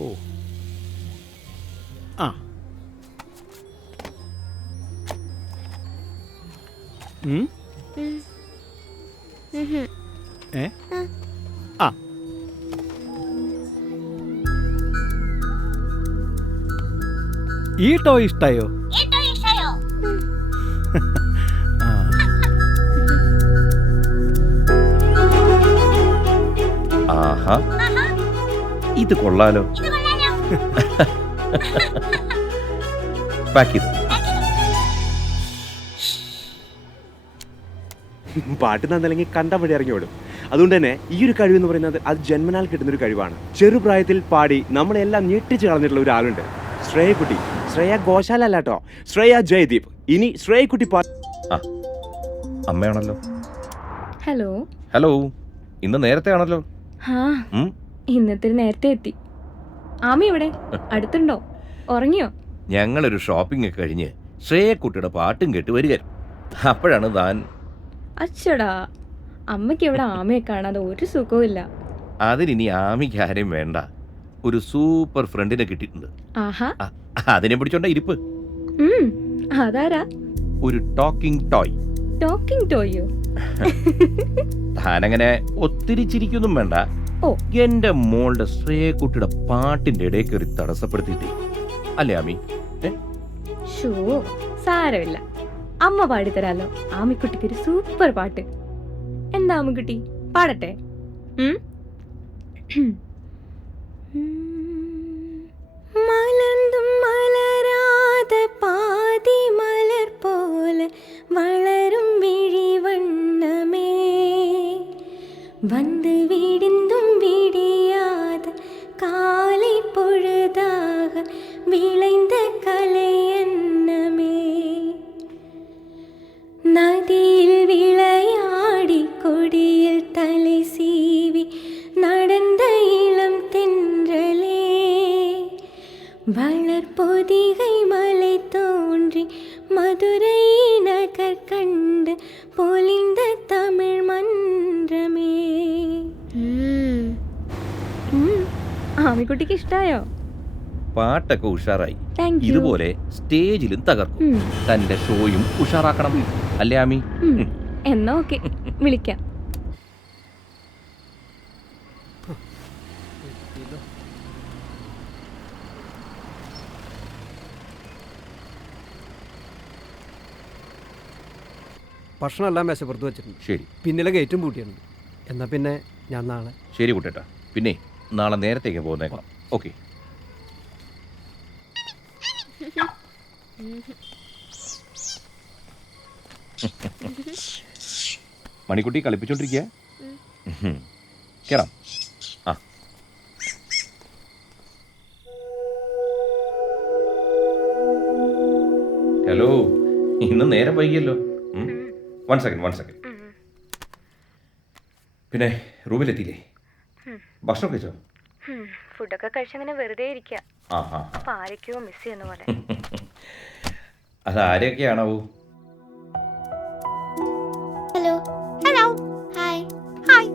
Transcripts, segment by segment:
ഓ ആ ഏ ആ ഈ ടോയ് ഇഷ്ടായോ? ആഹാ, ഇത് കൊള്ളാലോ. പാക്ക് ചെയ്തു. പാട്ട് നന്നല്ലെങ്കിൽ കണ്ടാൽ വഴി ഇറങ്ങി ഓടും. അതുകൊണ്ട് തന്നെ ഈ ഒരു കഴിവെന്ന് പറയുന്നത് അത് ജന്മനാൽ കിട്ടുന്നൊരു കഴിവാണ്. ചെറുപ്രായത്തിൽ പാടി നമ്മളെല്ലാം ഞെട്ടിച്ച് കളഞ്ഞിട്ടുള്ള ഒരാളുണ്ട്, ശ്രേയക്കുട്ടി. ശ്രേയ ഘോഷാൽ അല്ല കേട്ടോ, ശ്രേയ ജയദീപ്. ഇനി ശ്രേയക്കുട്ടി അമ്മയാണല്ലോ. ഹലോ. ഹലോ, ഇന്ന് നേരത്തെ ആണല്ലോ. ഇന്നത്തെ നേരത്തെ എത്തി. ആമി എവിടെ? അടുത്തുണ്ടോ? ഉറങ്ങിയോ? ഞങ്ങളൊരു ഷോപ്പിംഗ് കഴിഞ്ഞ് ശ്രേയക്കുട്ടിയുടെ പാട്ടും കേട്ട് വരിക. അപ്പോഴാണ് താൻ. അച്ചടാ, അമ്മയ്ക്ക് എവിടെ ആമയെ കാണാതെ ഒരു സുഖവും ഇല്ല. അതിനി ആമിക്ക് ആരെയും വേണ്ട, ഒരു സൂപ്പർ ഫ്രണ്ടിനെ കിട്ടിയിട്ടുണ്ട്. ആഹാ, അതിനെ പിടിച്ചോണ്ട ഇരിപ്പ്. അതാരാ? ഒരു ടോക്കിംഗ് ടോയ്. ടോക്കിംഗ് ടോയോ? താനങ്ങനെ ഒത്തിരി ചിരിക്കൊന്നും വേണ്ട. ഓ, എന്റെ മോളുടെ ശ്രേയക്കുട്ടിയുടെ പാട്ടിന്റെ ഇടയിൽ കയറി തടസ്സപ്പെടുത്തിയിട്ടേ അല്ലേ ആമി? ഷോ, സാരമില്ല, അമ്മ പാടിത്തരാലോ. ആമിക്കുട്ടിക്ക് ഒരു സൂപ്പർ പാട്ട്. എന്താ ആമിക്കുട്ടി, പാടട്ടെ? മലർന്നും മലരാത പാതി മലർ പോലെ വളരും വിഴിവണ്ണമേ, வந்து விடிந்தும் விடியாத காலை பொழுதாக விளைந்த கலை எண்ணமே, நதியில் விளையாடி கொடியில் தலை சீவி நடந்த இளம் தென்றலே, வளர்பொதிகை மலை தோன்றி மதுரை நகர் கண்டு பொலிந்த தமிழ் മന്ത്രമേ. ആമിക്കുട്ടിക്ക് ഇഷ്ടായോ? പാട്ടൊക്കെ ഉഷാറായി. ഇതുപോലെ സ്റ്റേജിലും തകർക്കും. തന്റെ ഷോയും ഉഷാറാക്കണം അല്ലേ ആമി? എന്നാ ഓക്കെ, വിളിക്കാം. ഭക്ഷണമെല്ലാം മേശപ്പുറത്ത് വെച്ചിട്ടുണ്ട്. ശരി. പിന്നിലെ ഗേറ്റും പൂട്ടിയിട്ടുണ്ട്. എന്നാ പിന്നെ ഞാൻ നാളെ. ശരി കുട്ടേട്ടാ, പിന്നെ നാളെ നേരത്തേക്ക് പോകുന്നേക്കാം. ഓക്കെ. മണിക്കുട്ടി കളിപ്പിച്ചോണ്ടിരിക്കുക. കേറാം. ആ, ഹലോ, ഇന്ന് നേരം വൈകിയല്ലോ. One second. പിന്നെ റൂമിലെത്തിയില്ലേ? ഭക്ഷണം കഴിച്ചോ? ഫുഡൊക്കെ കഴിച്ചങ്ങനെ വെറുതെ ഇരിക്കുക. ആ, ആരൊക്കെയോ മിസ് ചെയ്യുന്ന പോലെ. അത് ആരെയൊക്കെയാണാവൂ? Hello hello hi hi.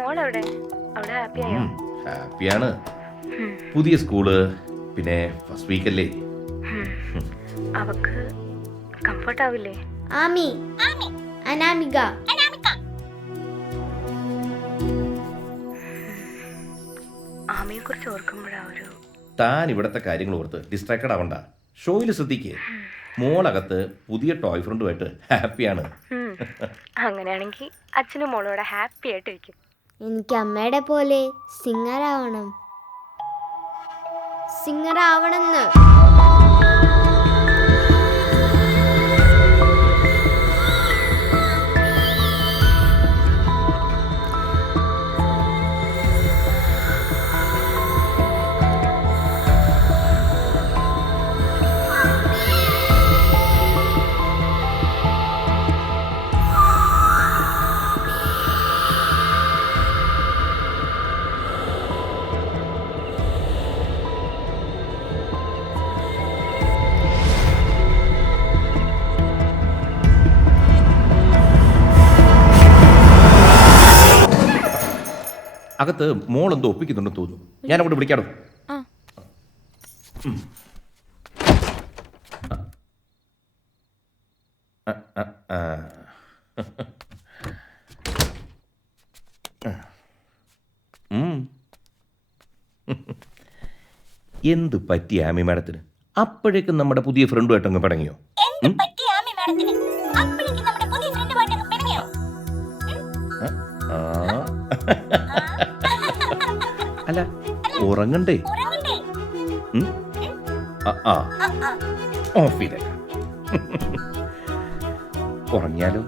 മോളെവിടെ? അവിടെ ഹാപ്പിയായോ? ഹാപ്പിയാണ്. പുതിയ സ്കൂള്, പിന്നെ ഫസ്റ്റ് വീക്കല്ലേ. അവക്ക് കംഫർട്ട് ആവില്ലേ? ആമി അനാമിക. ആമിയെ കുറിച്ച് ഓർക്കുമ്പോഴാ ഒരു. താൻ ഇവിടത്തെ കാര്യങ്ങൾ ഓർത്ത് ഡിസ്ട്രാക്റ്റഡ് ആവണ്ട. ഷോയിൽ ശ്രദ്ധിക്കേ. മോളകത്ത് പുതിയ ടോയ് ഫ്രണ്ടുമായിട്ട് ഹാപ്പിയാണ്. അങ്ങനെയാണെങ്കിൽ അച്ഛനും മോളോടെ ഹാപ്പി ആയിട്ടിരിക്കും. എനിക്ക് അമ്മയുടെ പോലെ സിംഗറാവണം. സിംഗറാവണമെന്ന്. അകത്ത് മോളെന്തോ ഒപ്പിക്കുന്നുണ്ടെന്ന് തോന്നുന്നു. ഞാൻ അങ്ങോട്ട് വിളിക്കാടോ. എന്ത് പറ്റി ആമി മാഡത്തിന്? അപ്പോഴേക്കും നമ്മുടെ പുതിയ ഫ്രണ്ടുമായിട്ട് അങ്ങ് പടങ്ങിയോ? അല്ല, ഉറങ്ങണ്ടേ? ഓഫ് ചെയ്തേക്കാം. ഉറങ്ങിയാലോ?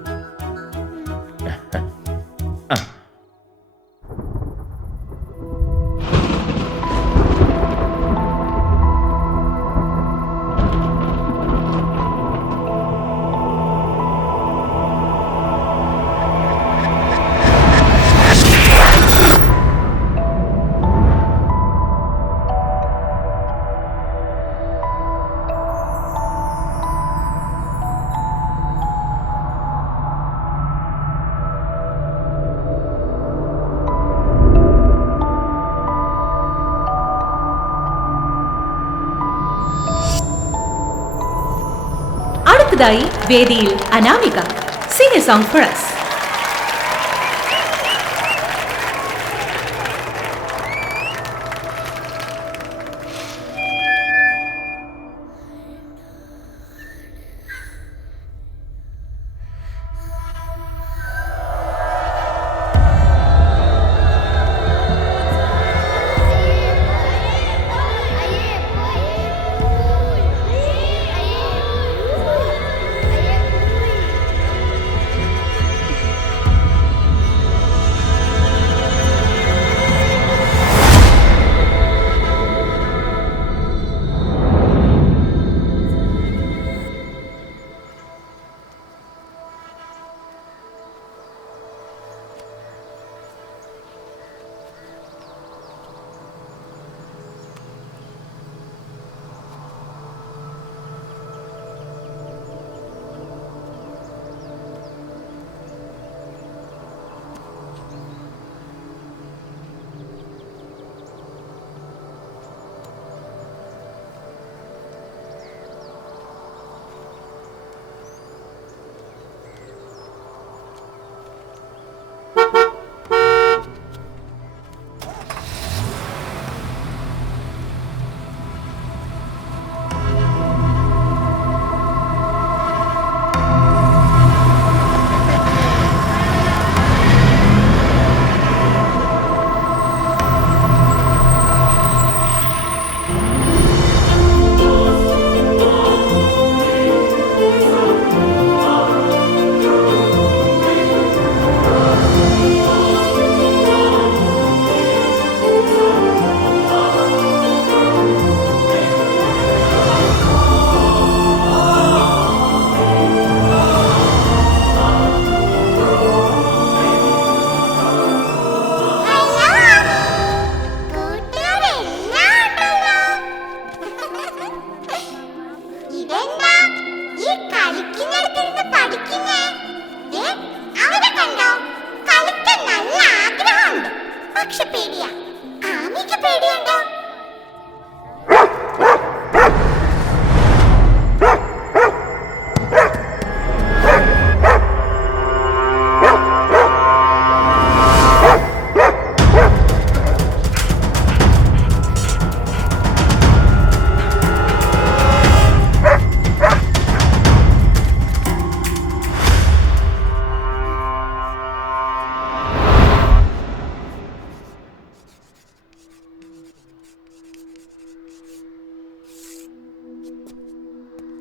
അടുത്തതായി വേദിയിൽ Anamika. Sing a song for us.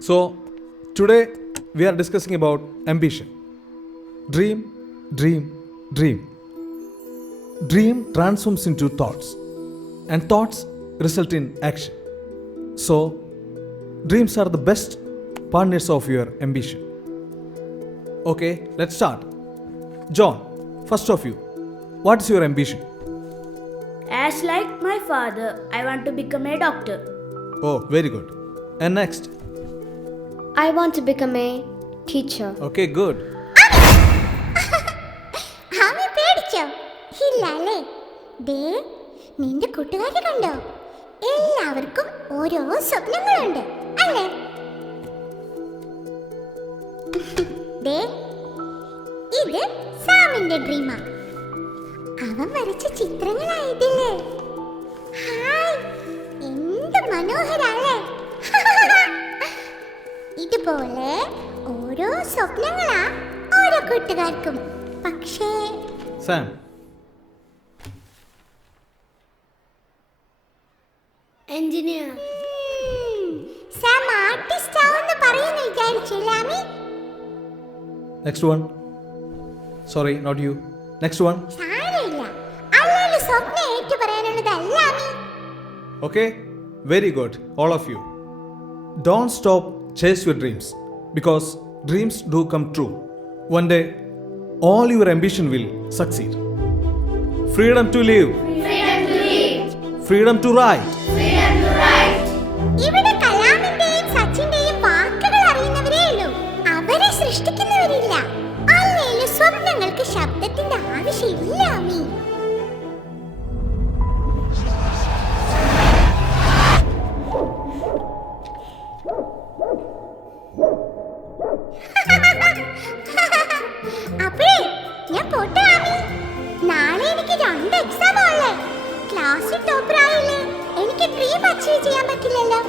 So, today we are discussing about ambition. Dream, dream, dream. Dream transforms into thoughts, and thoughts result in action. So, dreams are the best partners of your ambition. Okay, let's start. John, first of you, what is your ambition? As like my father, I want to become a doctor. Oh, very good. And next? I want to become a teacher. Okay, good. Ami പേടിച്ചോ? ഇല്ല അല്ലേ? ദേ, നിന്റെ കൂട്ടുകാരെ കണ്ടോ? എല്ലാവർക്കും ഓരോ സ്വപ്നങ്ങളുണ്ട് അല്ലേ? ദേ, ഇത് സാമിന്റെ ഡ്രീമാ. അവൻ വരച്ച ചിത്രങ്ങളായിട്ടില്ലേ? ഹായ്, എന്ത് മനോഹരല്ലേ? ഇതുപോലെ ഓരോ സ്വപ്നങ്ങളാ ഓരോ കൂട്ടുകാർക്കും. പക്ഷേ സാം, Engineer. സാം ആർട്ടിസ്റ്റ് ആവുമെന്ന് പറയുന്നു വിചാരിച്ചില്ല അമ്മി. Next one. Sorry, not you. Next one. സാരമില്ല, അല്ലല്ലോ സ്വപ്നം ഏറ്റു പറയാനുള്ളതല്ല അമ്മി. Okay? Very good, all of you. Don't stop, chase your dreams, because dreams do come true. One day, all your ambition will succeed. Freedom to live. Freedom to live. Freedom to write. Freedom to write. ഇവിടെ കലാമിന്റെയും സച്ചിന്റെയും വാക്കുകൾ അറിയുന്നവരേ ഉള്ളൂ. അവരെ സൃഷ്ടിക്കുന്നവരില്ല. അല്ലേലും സ്വപ്നങ്ങൾക്ക് ശബ്ദത്തിന്റെ ആവശ്യമില്ല അമ്മി. അപ്പഴേ ഞാൻ പോട്ടെ അമ്മി. നാളെ എനിക്ക് 2 എക്സാം ഉള്ളേ. ക്ലാസ്സിൽ ടോപ്പർ ആയില്ലേ, എനിക്ക് ഡ്രീം അച്ചീവ് ചെയ്യാൻ പറ്റില്ലല്ലോ.